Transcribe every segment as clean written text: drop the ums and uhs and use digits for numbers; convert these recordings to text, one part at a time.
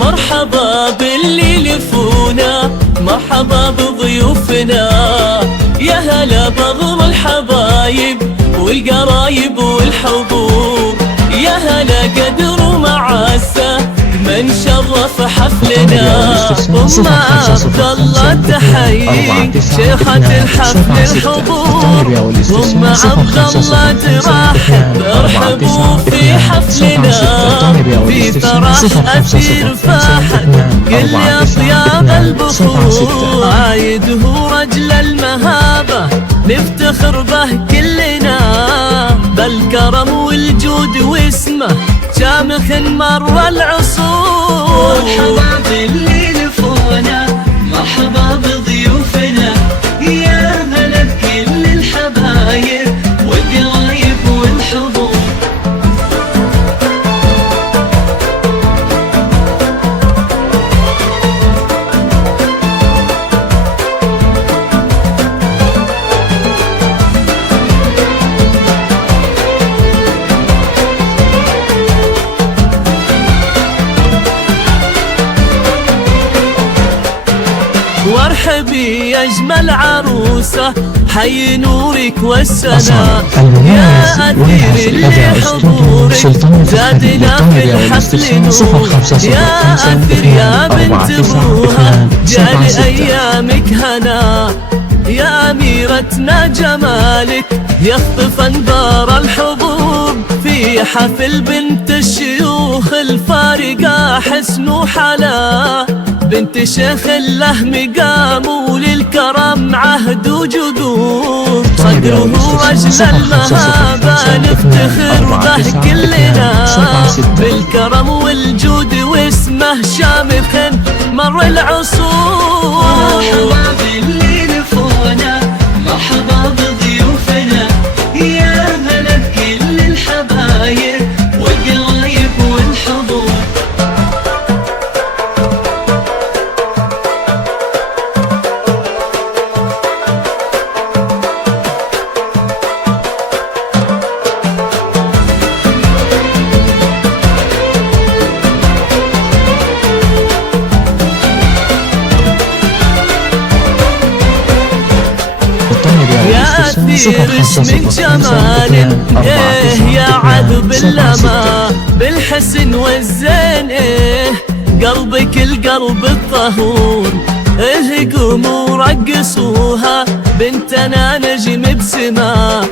مرحبا باللي لفونا، مرحبا بضيوفنا، يا هلا بغر الحبايب والقرايب والحبوب، يا هلا قدر ومعاسة من شرف حفلنا. ام عبد الله تحيي شيخة الحفل الحضور، ام عبد الله ترحب ارحبوا في حفلنا، في فرح أثير فاحت كل أطياب البخور، عايد هو رجل المهابة نفتخر به كلنا، بالكرم والجود واسمه شامخ مر العصور. مرحبا باللي لفونا، مرحبا بضيوفنا، يا هلا بكل الحبايب والقرايب والحضور. وارحبي يا اجمل عروسه حي نورك والسناء، يا اثير اللي حضورك زادنا في الحفل نور، يا اثير يا بنت ابوها جعل ايامك هنا، يا اميرتنا جمالك يخطف انبار الحبوب، في حفل بنت الشيوخ الفارقه حسن وحلا، بنت شيخ له مقام وللكرم عهد وجذور، صدره رجل المهابة نفتخر به كلنا، بالكرم والجود واسمه شامخ مر العصور. مرحبا باللي لفونا، مرحبا بضيوفنا، يا هلا بكل الحبايب والقرايب والحضور. يا أثير اسم جمال إيه يا عذب اللما بالحسن والزين، إيه قلبك القلب الطهور، إيه قوموا رقصوها بنتنا نجم بسما،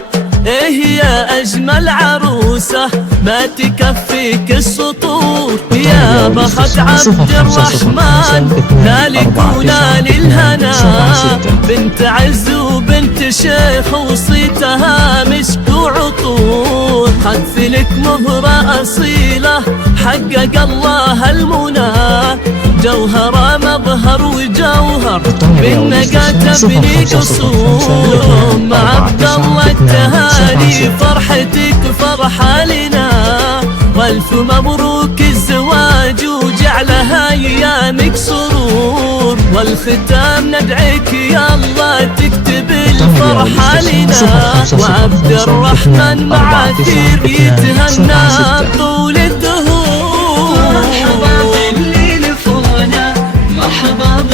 إيه يا أجمل عروسة ما تكفيك السطور، يا بخت عبد الرحمن نالك ونال الهنا، بنت عز وبنت شيخ وصيتها مسك وعطور، خذ لك مهرة أصيلة حقق الله المنى، جوهرة مظهر وجوهر بالنقا تبني قصور، ام عبد الله التهاني فرحتك فرحة لنا، والف مبروك الزواج وجعلها ايامك سرور، والختام ندعيك يا الله تكتب الفرحة لنا، وعبد الرحمن مع أثير يتهنى طول الدهور. مرحبا باللي لفونا، مرحبا